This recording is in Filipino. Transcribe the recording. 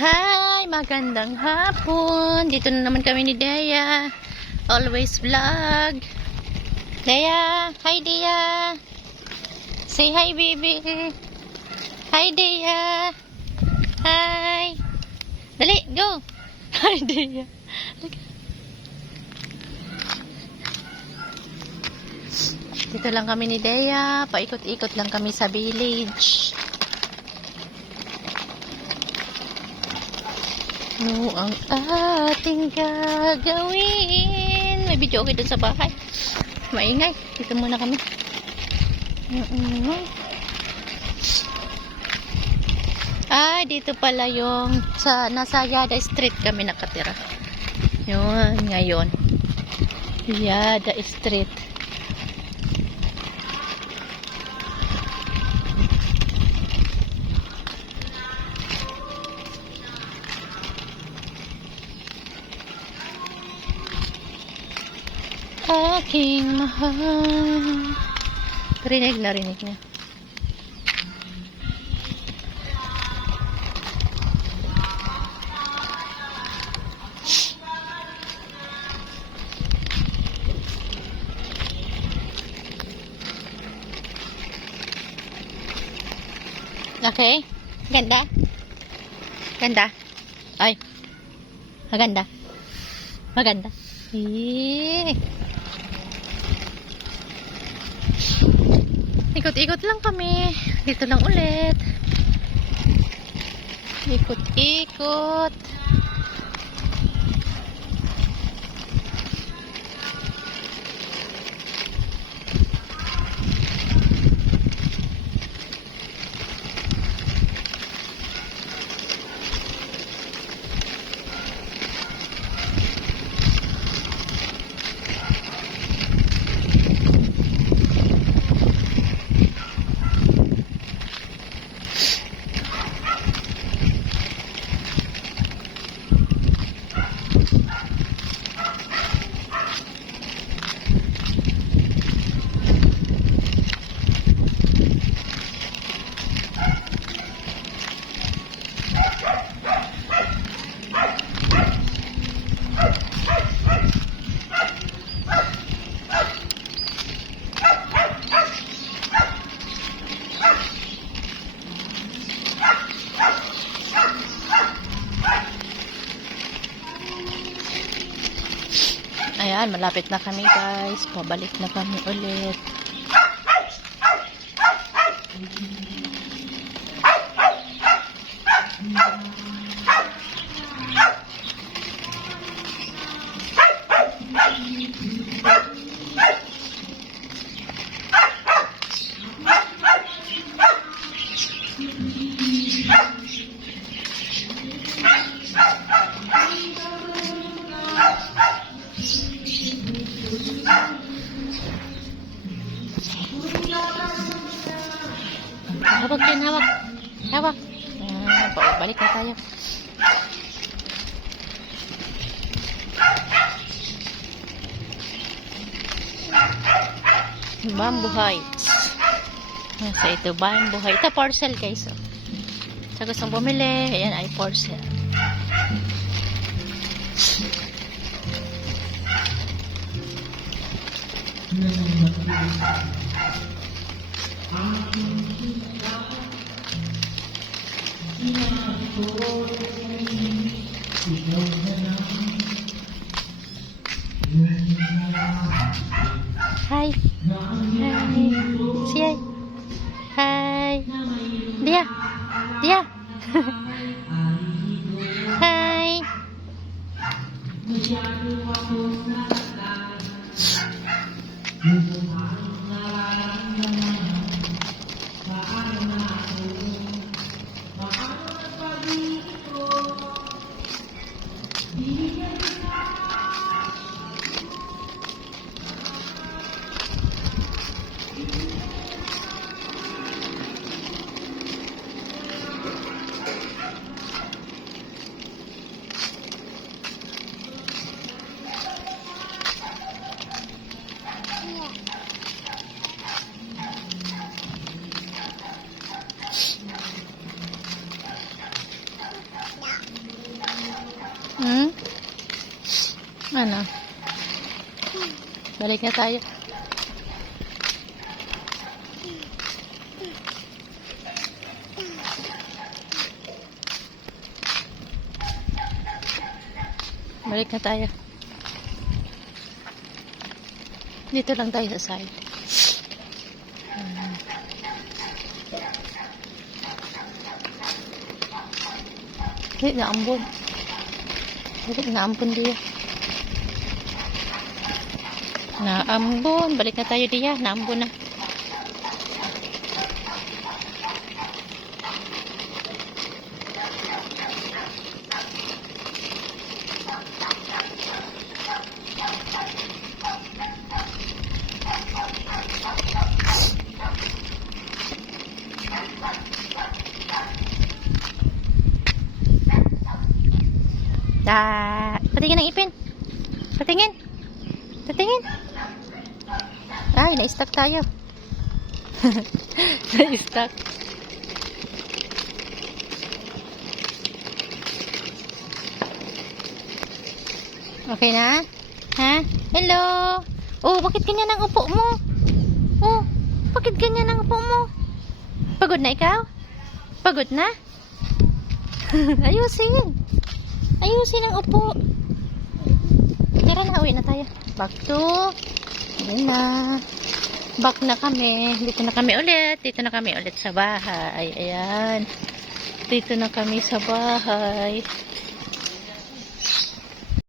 Hi! Magandang hapon. Dito na naman kami ni Dea. Always vlog. Dea! Hi, Dea! Say hi, baby! Hi, Dea! Hi! Dali, go! Hi, Dea! Dito lang kami ni Dea. Paikot-ikot lang kami sa village. Ano ang ating gagawin? May video okay dun sa bahay. Maingay. Dito muna kami. Ay, dito pala yung nasa Yada Street kami nakatira. Yun, ngayon. Yada Street. Aking mahal. Rinig niya. Okay? Ganda? Ganda? Ay. Maganda? Maganda? Eh. Ikot-ikot lang kami. Dito lang ulit. Ikot-ikot. Ayan, malapit na kami guys. Pabalik na kami ulit. Hawak yan, hawak. Hawak. Balik na tayo. Bamboo Heights. So, ito, Bamboo Heights. Ito, parcel guys. So, sa gustong bumili, ayan ay parcel. Hi. Hi. Say hi. Dia. Dia. Hi. Hmm? Ano? Balik na tayo. Balik na tayo. Dito lang tayo sa side. Hindi, naambon. Hindi, naambon diya. Naambon. Balik na tayo diya. Naambon na. Patingin ang ipin. Patingin. Patingin. Ay, na-stuck tayo. Na-stuck. Okay na? Ha? Hello? Oh, bakit ganyan ang upo mo? Oh, bakit ganyan ang upo mo? Pagod na ikaw? Pagod na? Ayusin. Ayusin ang upo. Tira na, uwi na tayo. Back to. Ayun na. Back na kami. Dito na kami ulit. Dito na kami ulit sa bahay. Ayan. Dito na kami sa bahay.